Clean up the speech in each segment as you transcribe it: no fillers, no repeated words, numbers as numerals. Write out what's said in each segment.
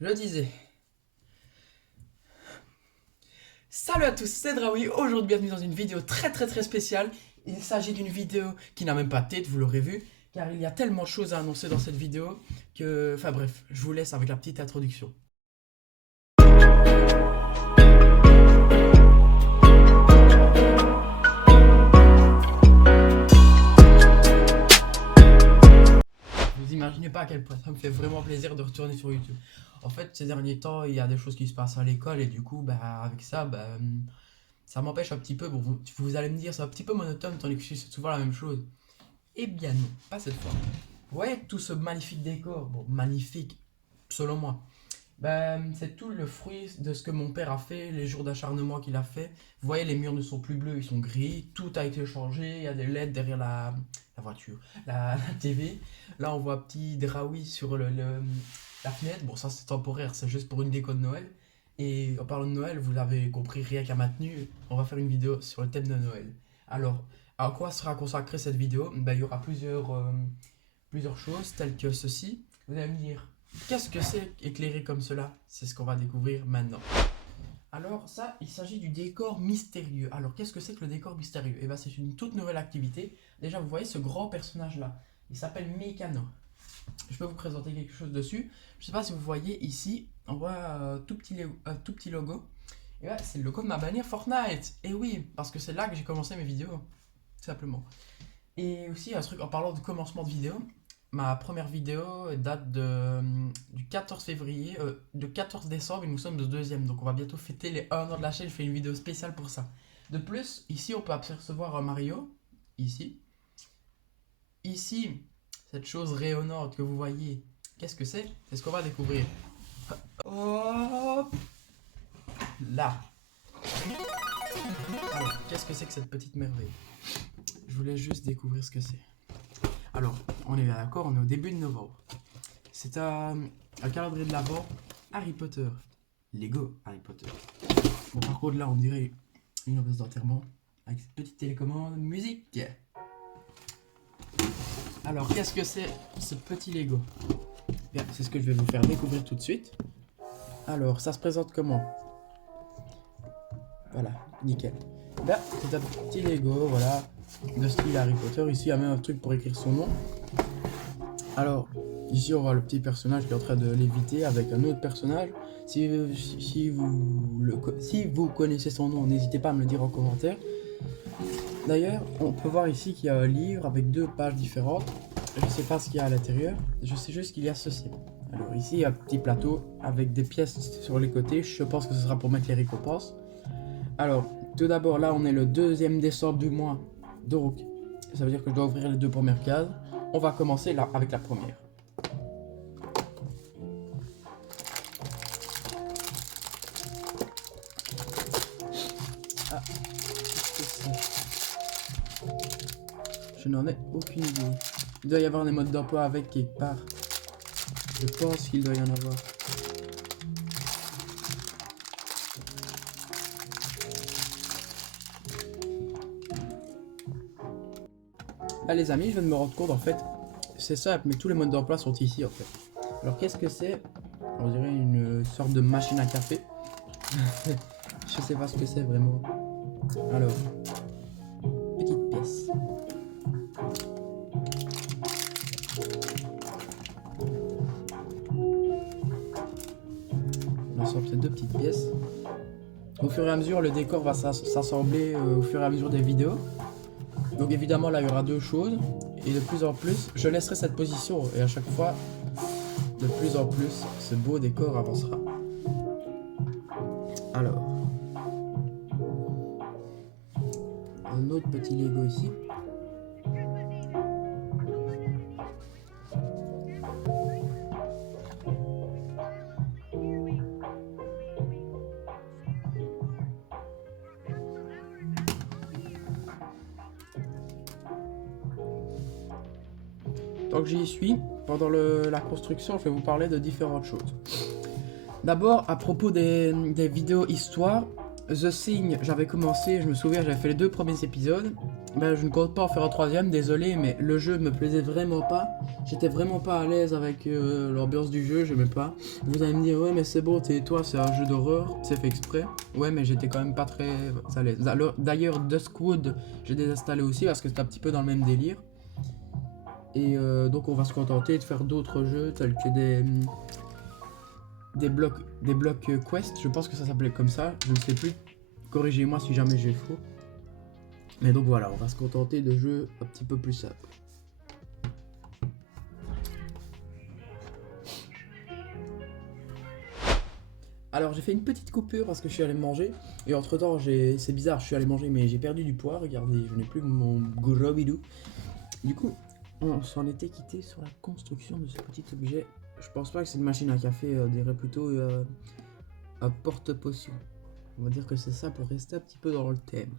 Je disais. Salut à tous, c'est Draoui. Aujourd'hui, bienvenue dans une vidéo très spéciale. Il s'agit d'une vidéo qui n'a même pas de tête, vous l'aurez vu, car il y a tellement de choses à annoncer dans cette vidéo que... Enfin bref, je vous laisse avec la petite introduction. Vous imaginez pas à quel point ça me fait vraiment plaisir de retourner sur YouTube. En fait, ces derniers temps, il y a des choses qui se passent à l'école et du coup, avec ça, ça m'empêche un petit peu. Bon, vous allez me dire, c'est un petit peu monotone tandis que c'est souvent la même chose. Eh bien non, pas cette fois. Vous voyez tout ce magnifique décor, bon, magnifique, selon moi. C'est tout le fruit de ce que mon père a fait, les jours d'acharnement qu'il a fait. Vous voyez, les murs ne sont plus bleus, ils sont gris. Tout a été changé, il y a des LED derrière la voiture, la TV. Là, on voit un petit Draoui sur la fenêtre. Bon, ça c'est temporaire, c'est juste pour une déco de Noël. Et en parlant de Noël, vous l'avez compris, rien qu'à ma tenue, on va faire une vidéo sur le thème de Noël. Alors, à quoi sera consacrée cette vidéo? Il y aura plusieurs choses, telles que ceci. Vous allez me dire, qu'est-ce que c'est éclairé comme cela? C'est ce qu'on va découvrir maintenant. Alors ça, il s'agit du décor mystérieux. Alors qu'est-ce que c'est que le décor mystérieux? Eh bien c'est une toute nouvelle activité. Déjà vous voyez ce grand personnage là, il s'appelle Mécano. Je peux vous présenter quelque chose dessus. Je ne sais pas si vous voyez ici, on voit un tout petit logo. Et là c'est le logo de ma bannière Fortnite. Et oui, parce que c'est là que j'ai commencé mes vidéos, tout simplement. Et aussi un truc en parlant de commencement de vidéo. Ma première vidéo date du 14 février, de 14 décembre et nous sommes le deuxième. Donc on va bientôt fêter les 1 an de la chaîne, je fais une vidéo spéciale pour ça. De plus, ici on peut apercevoir un Mario, ici. Ici, cette chose rayonnante que vous voyez, qu'est-ce que c'est? C'est ce qu'on va découvrir. Hop là. Alors, qu'est-ce que c'est que cette petite merveille? Je voulais juste découvrir ce que c'est. Alors, on est d'accord, on est au début de novembre. C'est un calendrier de l'Avent Harry Potter. Lego Harry Potter. Bon, par contre, là, on dirait une ambiance d'enterrement avec cette petite télécommande musique. Alors, qu'est-ce que c'est ce petit Lego? Bien, c'est ce que je vais vous faire découvrir tout de suite. Alors, ça se présente comment? Voilà, nickel. C'est un petit Lego, voilà, de style Harry Potter. Ici, il y a même un truc pour écrire son nom. Alors, ici, on voit le petit personnage qui est en train de léviter avec un autre personnage. Si vous connaissez son nom, n'hésitez pas à me le dire en commentaire. D'ailleurs, on peut voir ici qu'il y a un livre avec 2 pages différentes. Je ne sais pas ce qu'il y a à l'intérieur, je sais juste qu'il y a ceci. Alors ici, il y a un petit plateau avec des pièces sur les côtés. Je pense que ce sera pour mettre les récompenses. Alors, tout d'abord, là, on est le 2e décembre du mois. Donc, ça veut dire que je dois ouvrir les 2 premières cases. On va commencer là avec la première. Ah, qu'est-ce que c'est? Je n'en ai aucune idée. Il doit y avoir des modes d'emploi avec quelque part. Je pense qu'il doit y en avoir. Là les amis, je viens de me rendre compte en fait, c'est simple, mais tous les modes d'emploi sont ici en fait. Alors qu'est-ce que c'est? On dirait une sorte de machine à café. Je sais pas ce que c'est vraiment. Alors, petite pièce. On en sort ces 2 petites pièces. Au fur et à mesure, le décor va s'assembler au fur et à mesure des vidéos. Donc évidemment là il y aura 2 choses et de plus en plus je laisserai cette position et à chaque fois de plus en plus ce beau décor avancera. Alors un autre petit Lego ici. Tant que j'y suis, pendant la construction, je vais vous parler de différentes choses. D'abord, à propos des vidéos histoire, The Thing, j'avais commencé, je me souviens, j'avais fait les 2 premiers épisodes. Ben, je ne compte pas en faire un troisième, désolé, mais le jeu me plaisait vraiment pas. J'étais vraiment pas à l'aise avec l'ambiance du jeu, j'aimais pas. Vous allez me dire, ouais, mais c'est bon, tais-toi, c'est un jeu d'horreur, c'est fait exprès. Ouais, mais j'étais quand même pas très à l'aise. D'ailleurs, Duskwood, j'ai désinstallé aussi parce que c'est un petit peu dans le même délire. Et donc, on va se contenter de faire d'autres jeux tels que des blocs quest, je pense que ça s'appelait comme ça, je ne sais plus. Corrigez-moi si jamais j'ai faux. Mais donc voilà, on va se contenter de jeux un petit peu plus simples. Alors j'ai fait une petite coupure parce que je suis allé manger. Et entre temps, c'est bizarre, je suis allé manger mais j'ai perdu du poids. Regardez, je n'ai plus mon gros bidou. Du coup, on s'en était quitté sur la construction de ce petit objet. Je pense pas que cette machine à café dirait plutôt un porte-potion. On va dire que c'est ça pour rester un petit peu dans le thème.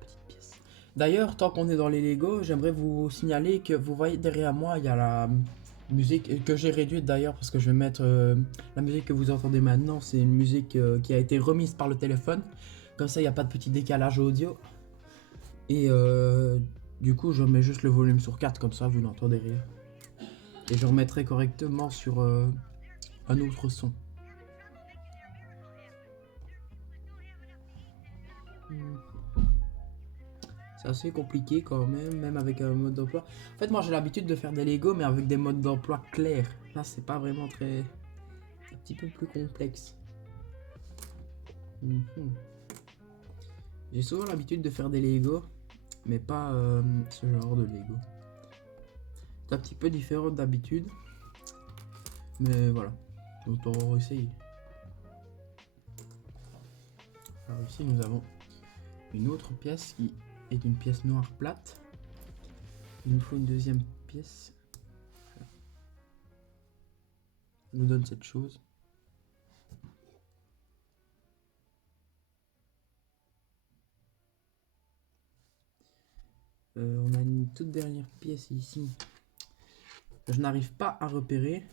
Petite pièce. D'ailleurs, tant qu'on est dans les Lego, j'aimerais vous signaler que vous voyez derrière moi, il y a la musique que j'ai réduite d'ailleurs parce que je vais mettre la musique que vous entendez maintenant. C'est une musique qui a été remise par le téléphone. Comme ça, il n'y a pas de petit décalage audio. Et du coup, je mets juste le volume sur 4, comme ça vous n'entendez rien. Et je remettrai correctement sur un autre son. C'est assez compliqué quand même, même avec un mode d'emploi. En fait, moi j'ai l'habitude de faire des Lego, mais avec des modes d'emploi clairs. Là, c'est pas vraiment très. C'est un petit peu plus complexe. J'ai souvent l'habitude de faire des Lego, mais pas ce genre de Lego. C'est un petit peu différent d'habitude, mais voilà, autant essayer. Alors ici nous avons une autre pièce qui est une pièce noire plate. Il nous faut une deuxième pièce. Voilà. Ça nous donne cette chose. On a une toute dernière pièce ici. Je n'arrive pas à repérer.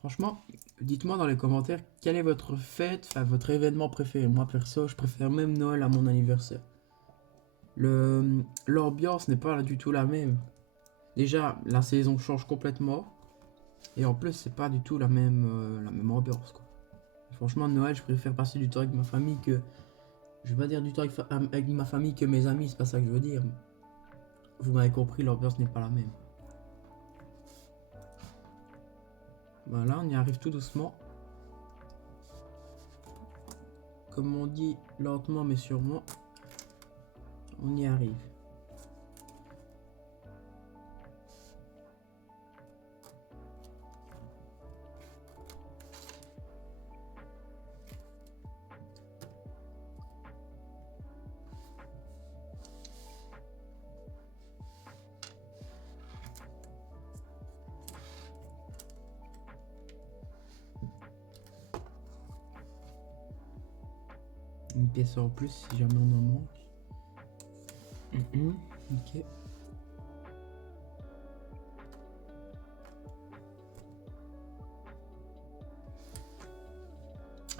Franchement, dites-moi dans les commentaires quelle est votre fête, enfin votre événement préféré. Moi perso, je préfère même Noël à mon anniversaire. L'ambiance n'est pas du tout la même. Déjà, la saison change complètement. Et en plus, c'est pas du tout la même ambiance, quoi. Franchement, Noël, je préfère passer du temps avec ma famille que. Je vais pas dire du temps avec ma famille que mes amis, c'est pas ça que je veux dire. Vous m'avez compris, l'ambiance n'est pas la même. Voilà, on y arrive tout doucement. Comme on dit, lentement mais sûrement, on y arrive. Une pièce en plus si jamais on en manque. Ok.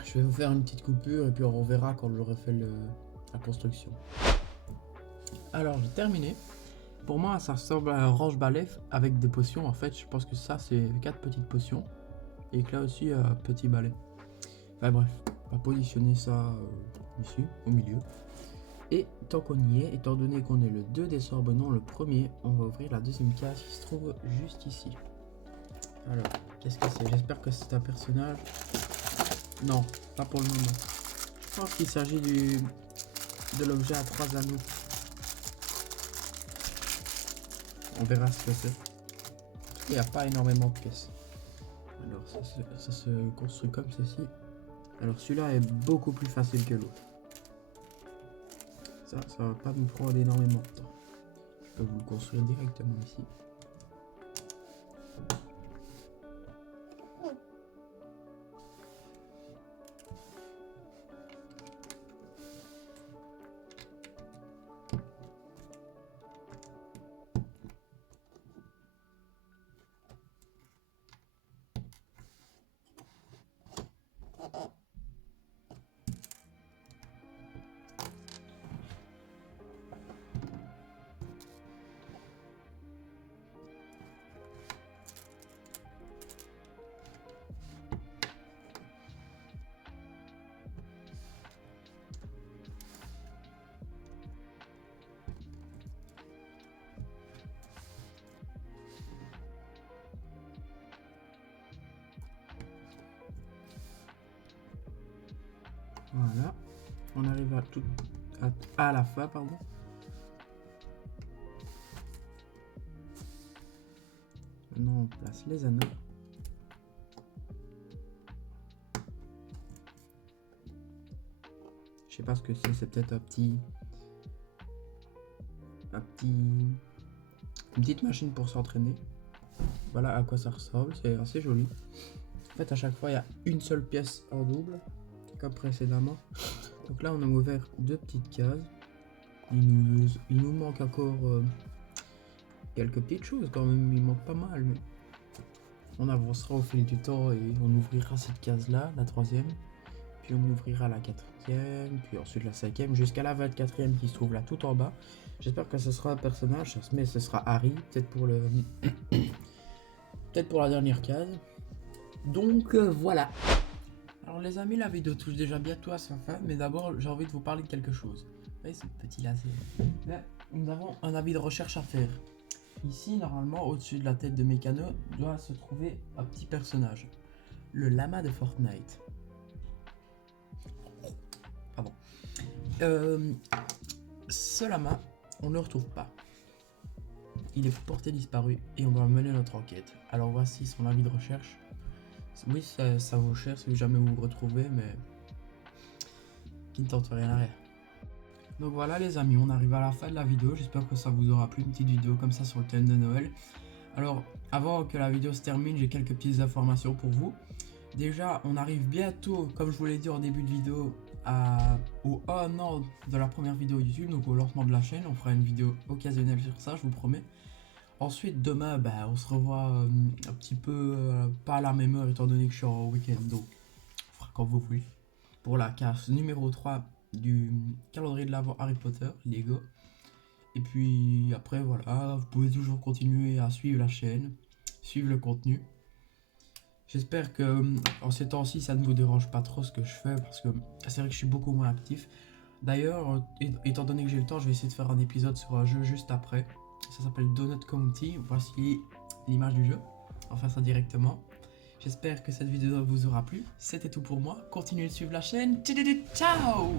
Je vais vous faire une petite coupure et puis on reverra quand j'aurai fait la construction. Alors j'ai terminé. Pour moi ça ressemble à un range-balai avec des potions. En fait je pense que ça c'est 4 petites potions. Et que là aussi un petit balai. Enfin bref, on va positionner ça ici, au milieu. Et tant qu'on y est, étant donné qu'on est le 2 décembre, non le premier, on va ouvrir la deuxième case qui se trouve juste ici. Alors, qu'est-ce que c'est? J'espère que c'est un personnage. Non, pas pour le moment. Je pense qu'il s'agit de l'objet à 3 anneaux. On verra ce que c'est. Il n'y a pas énormément de pièces. Alors, ça se construit comme ceci. Alors, celui-là est beaucoup plus facile que l'autre. Ça va pas nous prendre énormément de temps. Je peux vous le construire directement ici. On arrive à la fin, pardon. Maintenant on place les anneaux. Je sais pas ce que c'est peut-être une petite machine pour s'entraîner. Voilà à quoi ça ressemble, c'est assez joli. En fait à chaque fois il y a une seule pièce en double, comme précédemment. Donc là on a ouvert deux petites cases. Il nous manque encore quelques petites choses quand même, il manque pas mal. Mais on avancera au fil du temps et on ouvrira cette case là, la troisième. Puis on ouvrira la quatrième, puis ensuite la cinquième, jusqu'à la 24e qui se trouve là tout en bas. J'espère que ce sera un personnage, mais ce sera Harry, peut-être pour le... peut-être pour la dernière case. Donc voilà. Alors les amis, la vidéo touche déjà bientôt à sa fin, mais d'abord j'ai envie de vous parler de quelque chose. Vous voyez ce petit laser. Là, nous avons un avis de recherche à faire. Ici, normalement, au-dessus de la tête de Mécano, doit se trouver un petit personnage. Le lama de Fortnite. Pardon. Ce lama, on ne le retrouve pas. Il est porté disparu et on doit mener notre enquête. Alors voici son avis de recherche. Oui, ça vaut cher si jamais vous vous retrouvez, mais qui ne tente rien à rien. Donc voilà les amis, on arrive à la fin de la vidéo. J'espère que ça vous aura plu, une petite vidéo comme ça sur le thème de Noël. Alors, avant que la vidéo se termine, j'ai quelques petites informations pour vous. Déjà, on arrive bientôt, comme je vous l'ai dit en début de vidéo, au 1 an de la première vidéo YouTube, donc au lancement de la chaîne. On fera une vidéo occasionnelle sur ça, je vous promets. Ensuite, demain, on se revoit un petit peu, pas à la même heure, étant donné que je suis en week-end, donc on fera quand vous voulez. Pour la case numéro 3 du calendrier de l'Avent Harry Potter, Lego. Et puis après, voilà, vous pouvez toujours continuer à suivre la chaîne, suivre le contenu. J'espère que en ces temps-ci, ça ne vous dérange pas trop ce que je fais, parce que c'est vrai que je suis beaucoup moins actif. D'ailleurs, étant donné que j'ai le temps, je vais essayer de faire un épisode sur un jeu juste après. Ça s'appelle Donut County. Voici l'image du jeu. On va faire ça directement. J'espère que cette vidéo vous aura plu. C'était tout pour moi. Continuez de suivre la chaîne. Ciao!